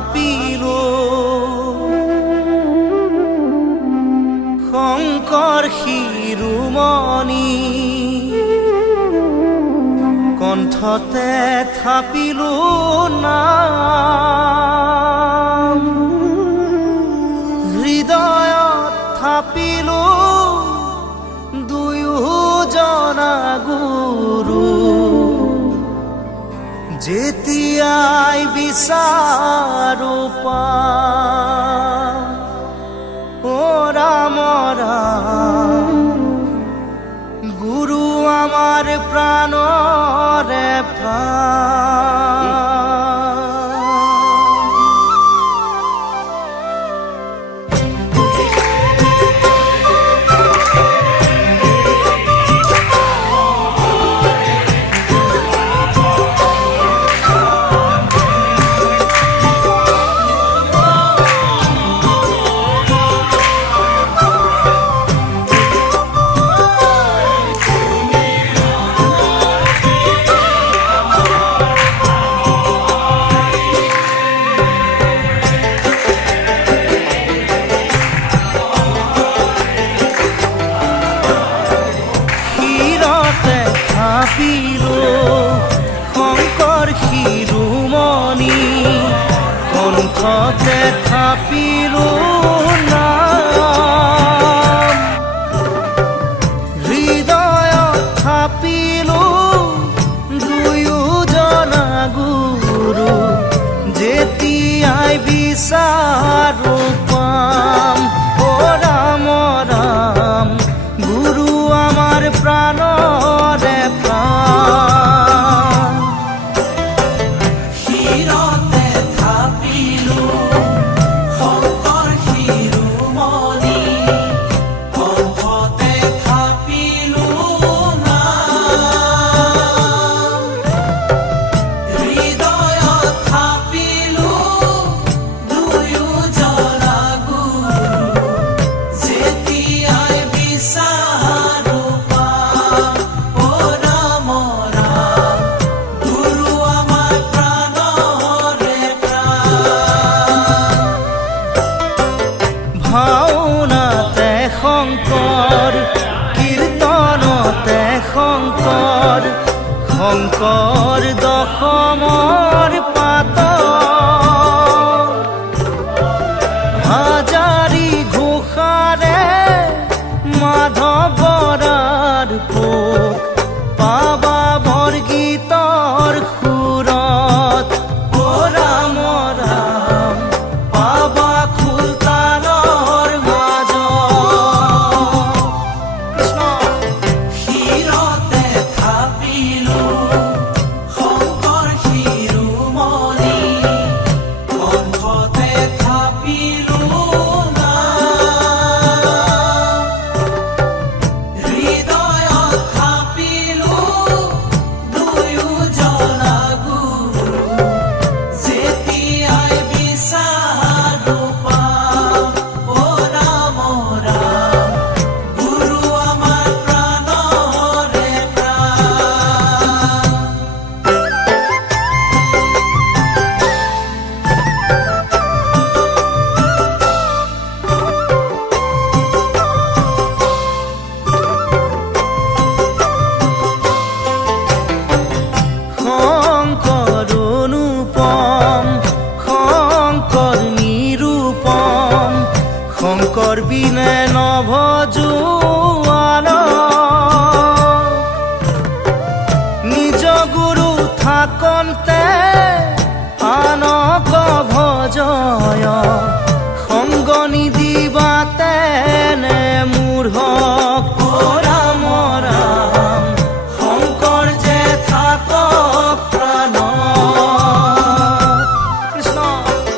থাপিলো শংকৰ শিৰোমণি কণ্ঠতে থাপিলো নাম হৃদয়ত থাপিলো দুয়োজনা গুৰু যেতিয়াই বিচাৰো পাম ও ৰাম ৰাম গুৰু আমাৰ প্ৰাণৰে প্ৰাণ শংকৰ শিৰোমণি কণ্ঠতে থাপিলো নাম হৃদয়ত থাপিলো দুয়োজনা গুৰু যেতিয়াই বিচাৰো পাম ও ৰাম ৰাম গুৰু আমাৰ প্ৰাণৰে প্ৰাণ শিৰতে থাপিলো শংকৰ শিৰোমণি কণ্ঠতে থাপিলো নাম হৃদয়ত থাপিলো দুয়োজনা গুৰু যেতিয়াই বিচাৰো পাম ও ৰাম ৰাম গুৰু আমাৰ প্ৰাণৰে প্ৰাণ ভাওনাতে শংকৰ কীৰ্তনতে শংকৰ শংকৰ দশমৰ পাত হাজাৰী ঘোষাৰে মাধৱৰাৰ পোক পাবা বৰগীতৰ সুৰত ও ৰাম ৰাম পাবা খোলতালৰ মাজত কৃষ্ণ শিৰতে থাপিলো শংকৰ শিৰোমণি কণ্ঠতে থাপিলো নাম হৃদয়ত থাপিলো দুয়োজনা গুৰু যেতিয়াই বিচাৰো পাম ও ৰাম ৰাম গুৰু আমাৰ প্ৰাণৰে প্ৰাণ শংকৰ অনুপম শংকৰ নিৰূপম শংকৰ বিনে নভজোৱান নিজ গুৰু থাকন্তে আনক ভজয়